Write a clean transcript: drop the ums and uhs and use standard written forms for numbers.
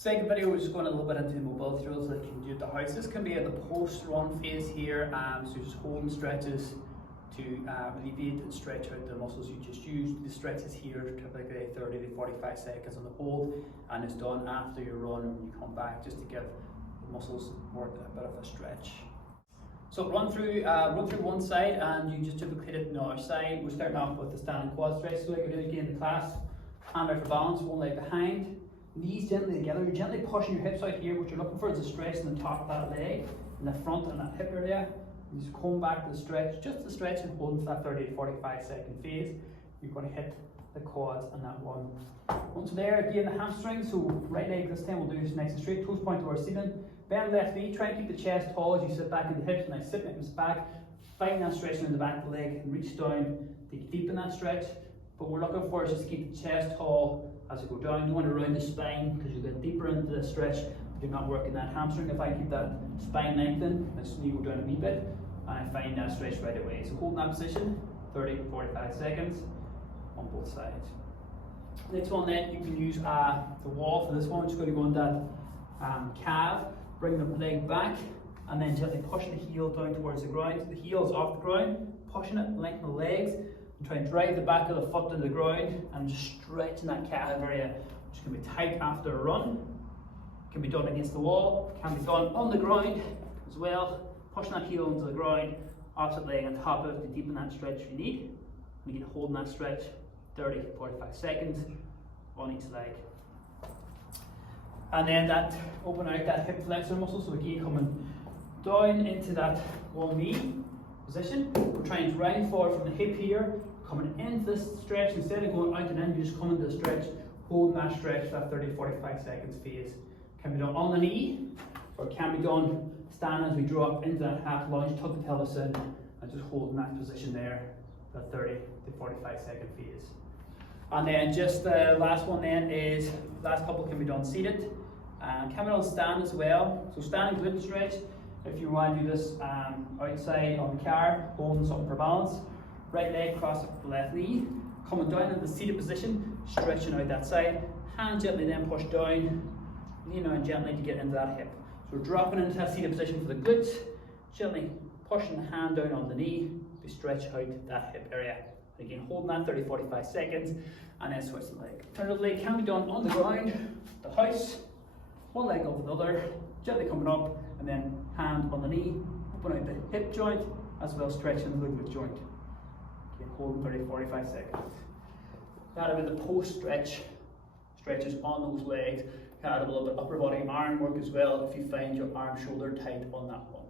Second video, we're just going a little bit into the mobility drills that you can do at the house. This can be at the post-run phase here, so you're just holding stretches to alleviate and stretch out the muscles you just used. The stretches here typically 30 to 45 seconds on the hold, and it's done after your run when you come back, just to give the muscles more a bit of a stretch. So run through one side, and you just duplicate it on the other side. We're starting off with the standing quad stretch, so like we did again in the class. Hand out for balance, one leg behind. Knees gently together, you're gently pushing your hips out here. What you're looking for is a stretch in the top of that leg, in the front and that hip area. You just come back to the stretch, just the stretch, and hold for that 30 to 45 second phase. You're going to hit the quads on that one. Once there, again the hamstring, so right leg this time we'll do this nice and straight, toes point towards ceiling. Bend left knee, try and keep the chest tall as you sit back in the hips. Nice sit, hips back, find that stretch in the back of the leg, and reach down to deepen that stretch. But what we're looking for is just to keep the chest tall as you go down. You want to round the spine because you get deeper into the stretch, but you're not working that hamstring. If I keep that spine lengthened, and you go down a wee bit, and I find that stretch right away. So hold that position, 30 to 45 seconds on both sides. Next one then, you can use the wall for this one. Just going to go on that calf, bring the leg back, and then gently push the heel down towards the ground. So the heel is off the ground, pushing it, lengthen the legs, and try and drive the back of the foot to the ground and just stretching that calf area, which can be tight after a run. Can be done against the wall, can be done on the ground as well. Pushing that heel into the ground, opposite leg on top of it to deepen that stretch if you need. And you can hold that stretch 30 to 45 seconds on each leg. And then that open out that hip flexor muscle, so again coming down into that one knee position. We're trying to round forward from the hip here, coming into this stretch. Instead of going out and in, you just come into the stretch, holding that stretch for that 30 to 45 seconds phase. Can be done on the knee, or it can be done standing as we draw up into that half lunge, tuck the pelvis in, and just holding that position there, that 30 to 45 second phase. And then just the last one then is, last couple can be done seated, can be done stand as well. So standing glute stretch, if you want to do this outside on the car, holding something for balance, right leg across the left knee, coming down into the seated position, stretching out that side, hand gently then push down, lean down gently to get into that hip. So we're dropping into that seated position for the glutes, gently pushing the hand down on the knee to stretch out that hip area. And again, holding that 30 to 45 seconds, and then switch the leg. Alternative leg can be done on the ground, the house, one leg over the other, gently coming up, and then hand on the knee, open out the hip joint, as well as stretching the glute joint. Okay, holding 30 to 45 seconds. That would be the post stretches on those legs. Add a little bit upper body arm work as well if you find your arm shoulder tight on that one.